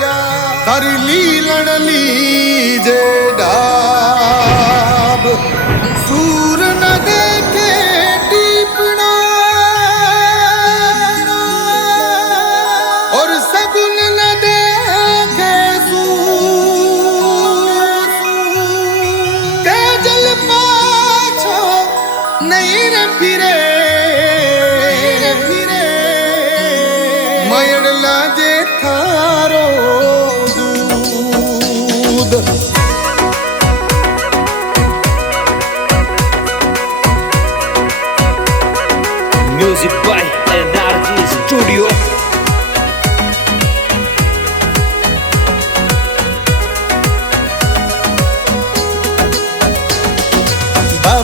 जा तारी लीलण लीजे डाब सूर न देखे टीपना और सगुन न देखे तेजल पाछो नहीं रे फिरे मयड़ लाजे थारो दूध Music by NRG Studio.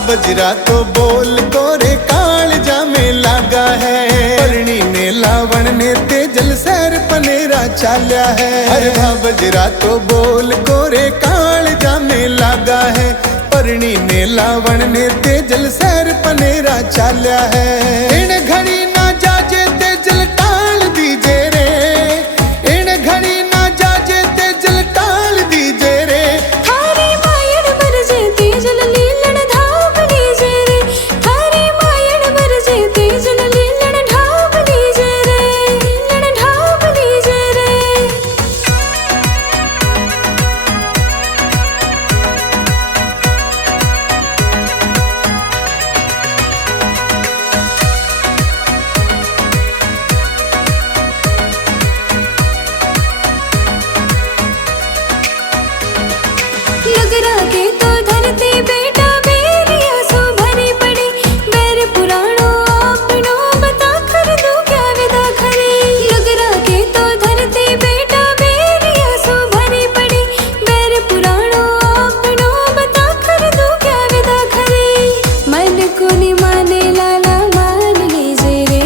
बजरा तो बोल कोरे काल जामे लागा है परणी ने लावण ने तेजल सैर पनेरा चाल्या है अरे बजरा तो बोल कोरे काल जामे लागा है परणी ने लावण ने तेजल सैर पनेरा चाल्या है इन घड़ी ना जाजे तेजल टाल दीजे रे इन घड़ी ना जाजे तेजल टाल दीजे रे थारे मायड़ बरजे तेजल लीलण धाव लीजे रे थारे मायड़ बरजे तेजल लीलण धाव लीजे रे लीलण धाव लीजे रे नगरा के तो धरती बेटा बेरिया सो भरी पड़ी बैर पुराणो आपनो बता कर दो क्या विदा खरी नगरा के तो धरती बेटा बेरिया सो भरी पड़ी बैर पुराणो आपनो बता कर दो क्या विदा खरी मन को नि माने लाला मान लीजे रे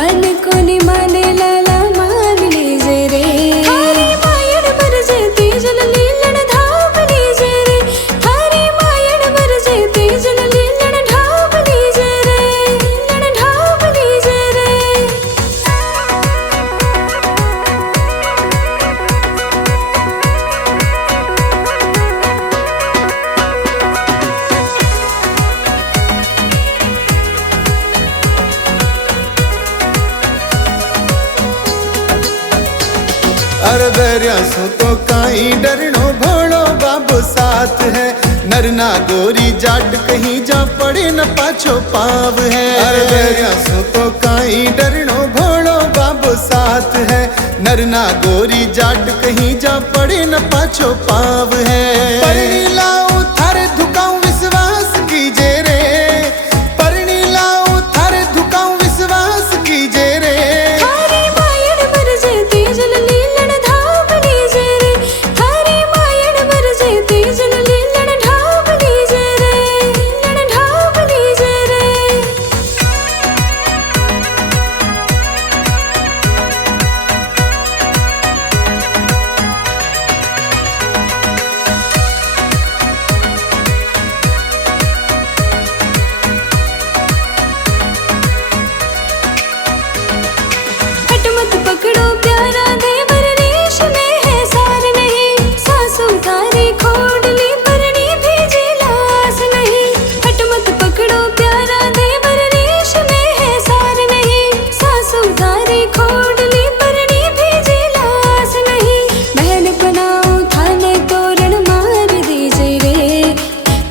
मन को नि माने लाला मान लीजे रे थारे मायड़ बरजे तेजल लीलण धाव लीजे रे थारे मायड़ बरजे तेजल लीलण धाव लीजे रे लीलण धाव लीजे रे अरे बैरिया सो तो काई डरनो भोड़ो बाबू साथ है नरना गोरी जाट कहीं जा पड़े न पाछो पाव है अरे बैरिया सो तो काई डरनो भोड़ो बाबू साथ है नरना गोरी जाट कहीं जा पड़े न पाछो पाव है परणी लाऊं थारे धुकाऊं विश्वास कीजे रे परणी लाऊं थारे धुकाऊं विश्वास कीजे रे थारे मायड़ बरजे तेजल लीलण धाव लीजे रे थारे मायड़ बरजे तेजल लीलण धाव लीजे रे लीलण धाव लीजे रे हट मत पकड़ो प्यारा देवर रेश में है सार नहीं सासू थारी खोडली परनी भेजे लास नहीं हट मत पकड़ो प्यारा देवर रेश में है सार नहीं सासू थारी खोडली परनी भेजे लास नहीं बहन बनाओ थाने तोरण मार दीजे रे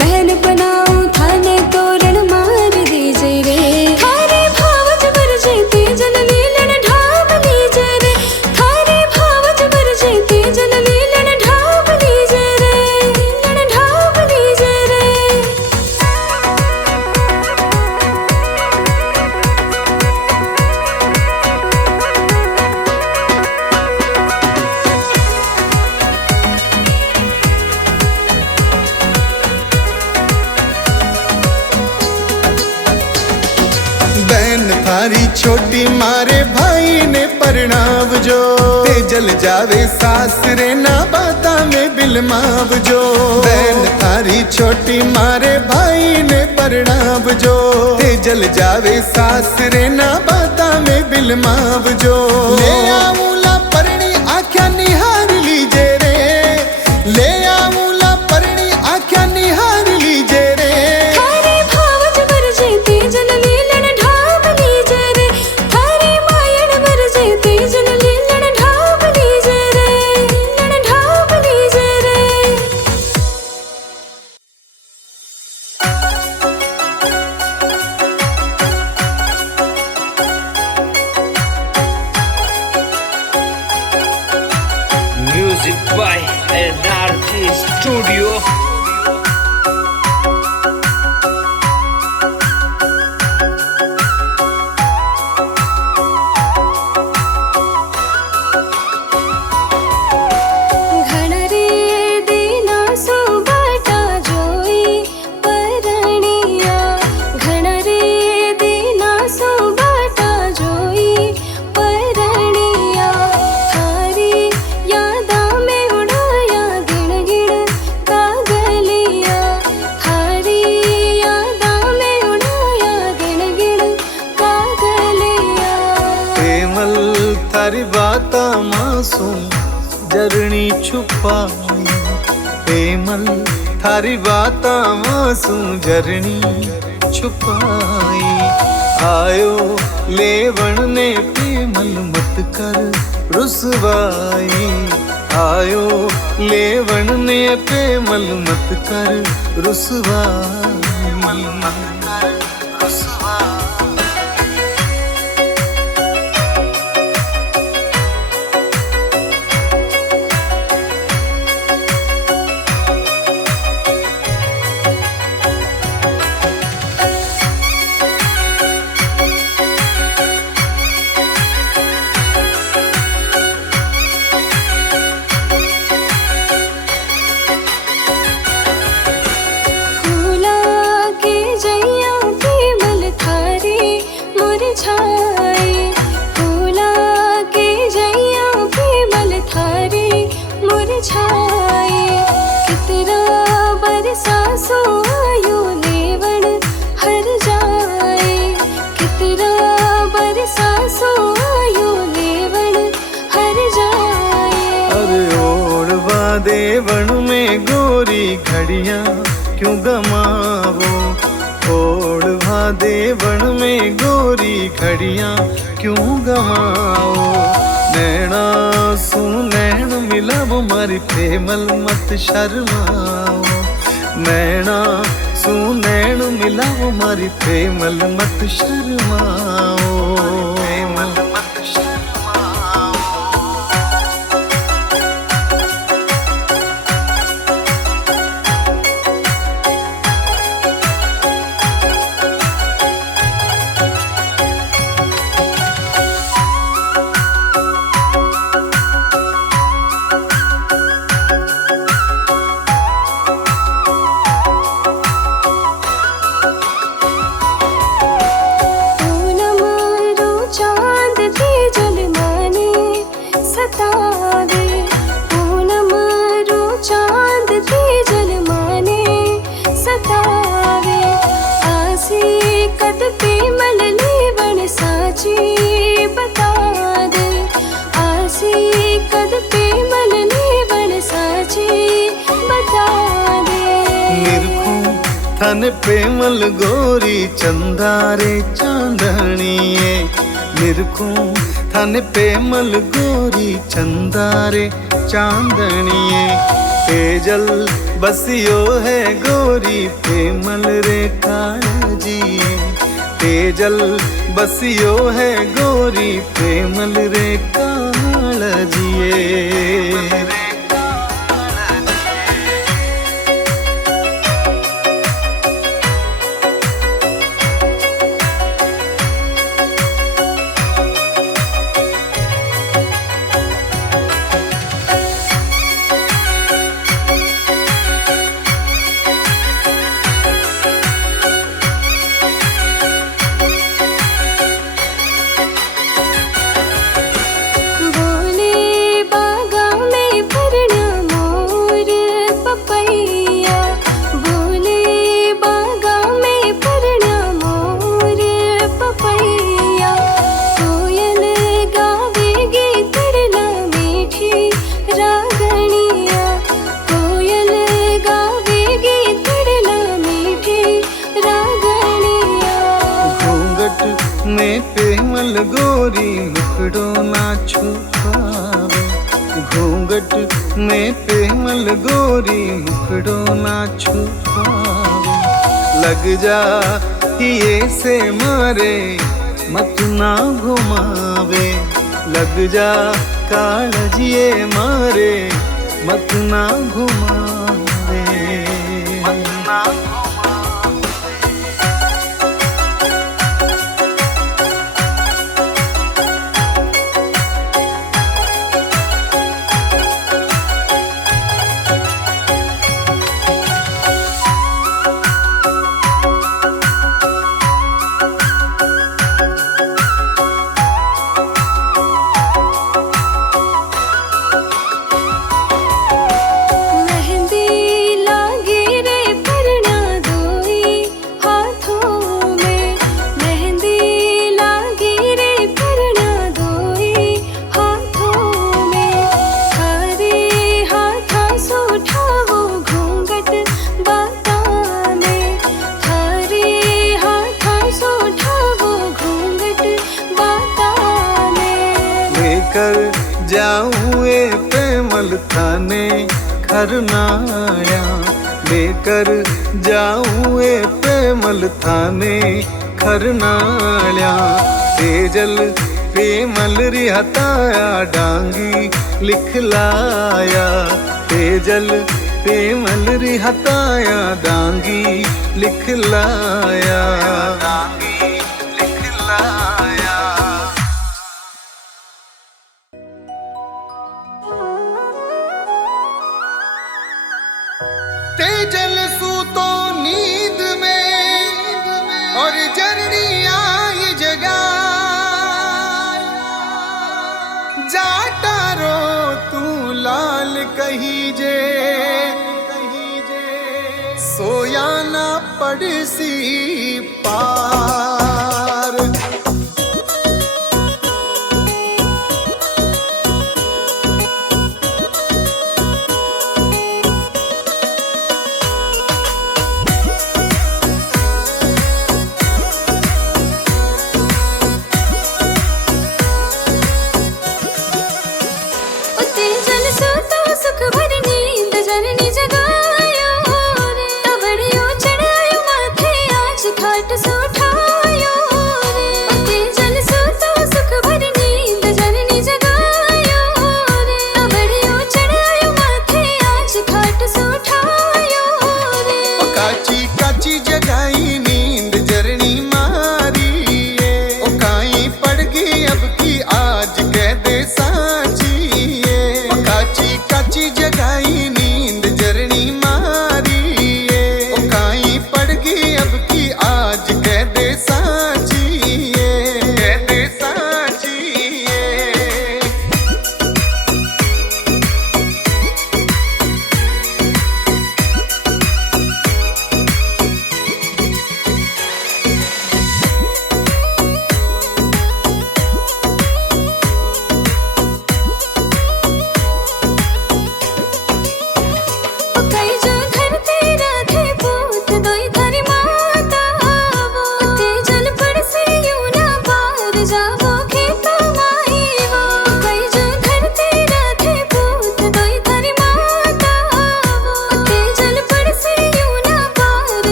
बहन बनाओ थाने तोरण मार दीजे रे थारे भावज बरजे तेजल लीलण ढाब लीजे रे थारे भावज बरजे तेजल लीलण ढाब लीजे रे लीलण ढाब लीजे रे बहन थारी छोटी मारे भाई ने परणाव जो तेजल जावे सासरे ना बाता में बिलमाव जो बहन थारी छोटी मारे भाई ने परणाव जो तेजल जावे सासरे ना बाता में बिलमाव जो ले आऊला परणी आके Music by NRG Studio. थारी बात मासूम जरनी छुपाई, पेमल थारी बात मासूम जरनी छुपाई। आयो लेवण ने पेमल मत कर रुसवाई, आयो लेवण ने पेमल मत कर रुसवाई। देवण में गोरी घड़ियां क्यों गमावो, ओढ़वा देवण में गोरी घड़ियां क्यों गमाओ। नैना सू नैन मिलावो मारी पेमल मत शर्माओ, नैना सू नैन मिलावो मारी पेमल मत शर्माओ, पेमल मत शर्माओ। थन पेमल गोरी चंदारे चांदनिए, निरखूं थन पेमल गोरी चंदारे चांदनिए। तेजल बसियो है गोरी पेमल रे काळजिए, तेजल बसियो है गोरी पेमल रे काळजिए। पेमल गोरी मुखड़ो ना छुपावे, घूंघट में पेमल गोरी मुखड़ो ना छुपावे। लग जा ये से मारे मत ना घुमावे, लग जा काळजिए मारे मत ना घुमावे, मत ना कर जाऊँ ए प्रेमल थाने खरनाया, लेकर जाऊँ ए प्रेमल थाने खरनाया। तेजल प्रेमल रिहताया डांगी लिखलाया, तेजल प्रेमल रिहताया डांगी लिखलाया, डांगी लिखलाया। तेजल सूतो नींद में और जरनी आई जगा, जाटा रो तू लाल कही जे, सोया ना पड़सी पार।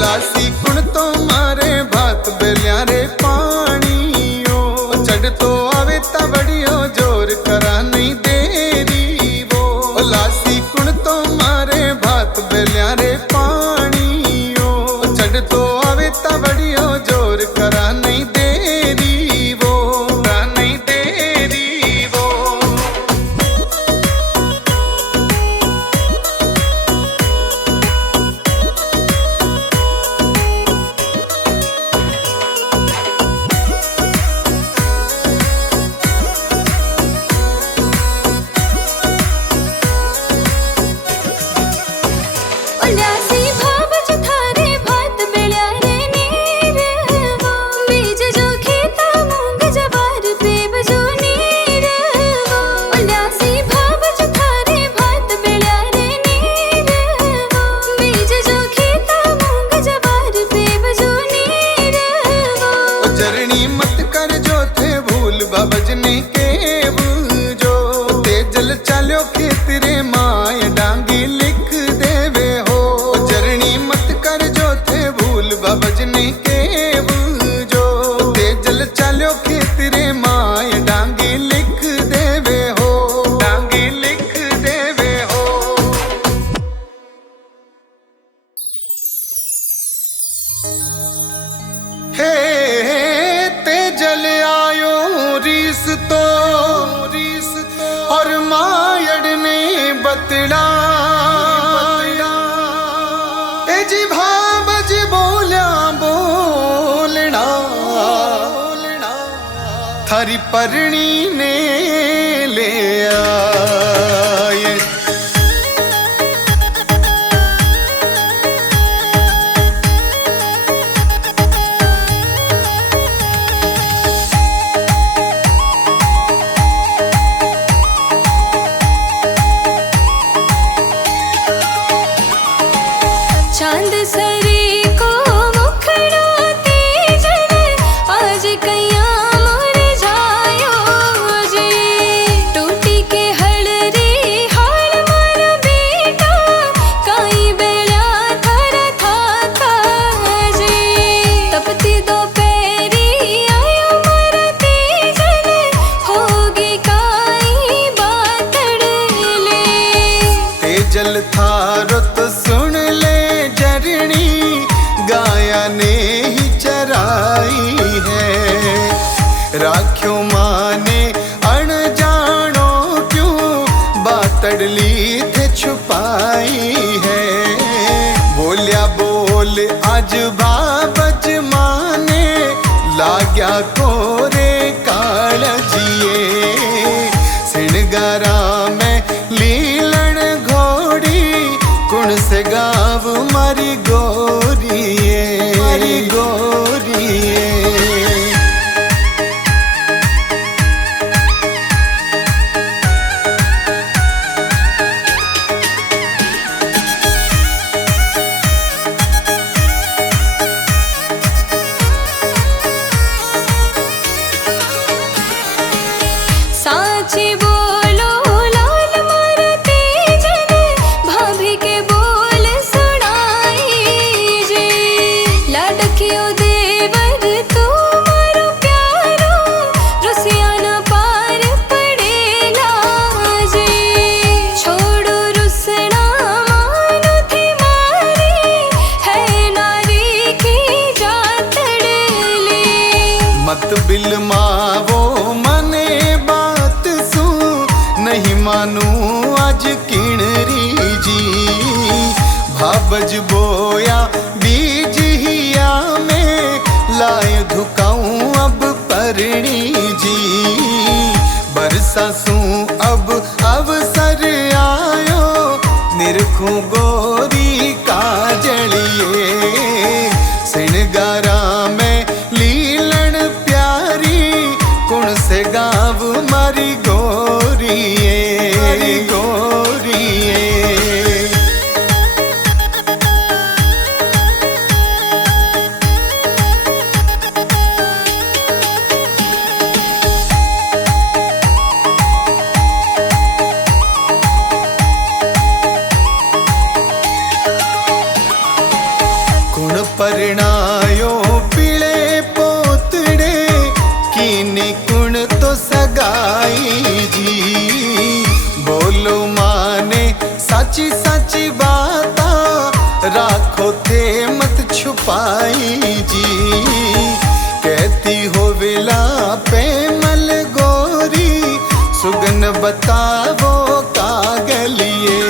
लासी कुण तो मारे भात बेलियारे पानियो चढ़ तो आवे ता बड़ियो जोर करा नहीं देरी वो लासी कुण तो मारे भात बेलियारे पानियो चढ़ तो आवे ता बड़ियो जोर करा नहीं देरी वो नहीं देरी वो उल्लासी भावज थारे भात बेलियारे नीरवा बीज जो खेता मूंग जवार पेब जो नीरवा उल्लासी भावज थारे भात बेलियारे नीरवा बीज जो खेता मूंग जवार पेब जो नीरवा जरनी मत कर जो थे भूल बाबजने के जो तेजल चालो खेतरे माय डांगी लिख देवे हो जरनी मत कर जो थे भूल बाबजने के जो तेजल चालो खेतरे माय डांगी लिख देवे हो डांगी लिख देवे हो हे तेजल आयो रीस तो और मायड़ ने बतड़ा ए जी भाबज बोल्या बोलना थारी परणी ने ले आए चांद सरी को मुखड़ो तेजल आज कैया मुरझायो जी टूटी के हलरी हाल मारा बेटा काई बेला थारा था जी तपती दोपहरी आयो मारा तेजल होगी काई बातड़ ले तेजल थारो तो सुन ले जरनी गाया ने ही चराई है राख्यो माने अनजानो क्यों बातड़ली थे छुपाई है बोलिया बोल आज बाबज माने लाग्या कोरे कालजिए सिणगारा में लीलन घोड़ी कुण से गाव मारी गोरिए मारी गोरिए साची बोलो लाल मारा तेजल भाभी के बोल सुनाई जी लाडकियो देवर तू मारो प्यारो रुसिया न पार पड़ेला जी छोड़ो रुसना मानो थी मारी है नारी की जातड़ ले मत बिल मावो मने बात सू नहीं मानू आज किणरी जी भाबज बोया बीज हिया में लाए धुकाऊं अब परणी जी बरसा सू अब अवसर आयो निरखूं गोरी काजलिए सिणगारा में लीलन प्यारी कुण से गाव मारी गोरिए मारी गोरिए कुण परणायो पीले पोतड़े कीनी कुण तो सगाई जी। बोलो माने साची साची बाता राखो थे मत छुपाई जी। कहती हो विला पेमल गोरी सुगन बतावो कागलिए।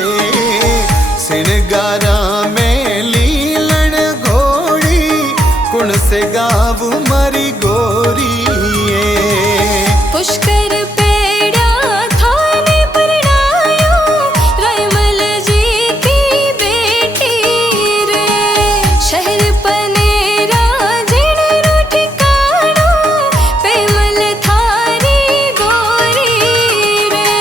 सिरगारा में लीलन घोड़ी कुण से गाव मरी गोरी। पुष्कर पेड़ा थाने परणायो रैमल जी की बेटी रे। शहर पनेरा जिण रो ठिकाणो पेमल थारी गोरी रे।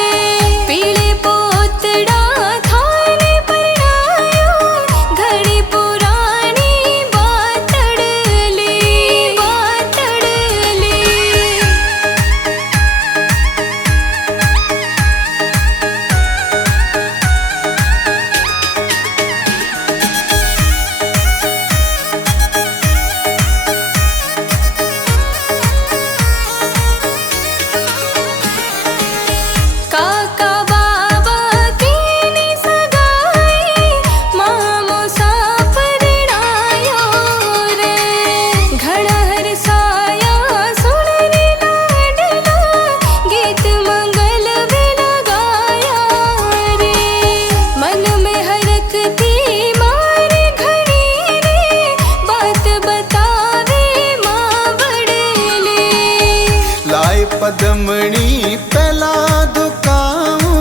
पीले पोतड़ा थाने परणायो घड़ी पुरानी बातड़ली। काका बाबा कीनी सगाई मामो सा परणायो रे। घड़ा हरसाया सुन रे लाडला गीत मंगल बिना गाया रे। मन में हरकती मारे घड़ी रे बात बतावे माँ बड़ेली। लाए पदमणी पहला दुकाऊं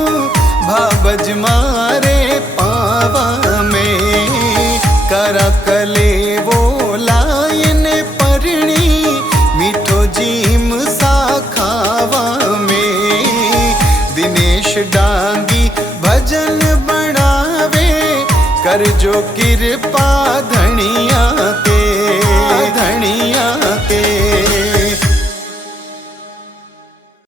भाबज मारे पावा में। करा कले वो लायन परणी मीठो जीम सा खावा में। दिनेश डांगी भजन बनावे कर जो कृपा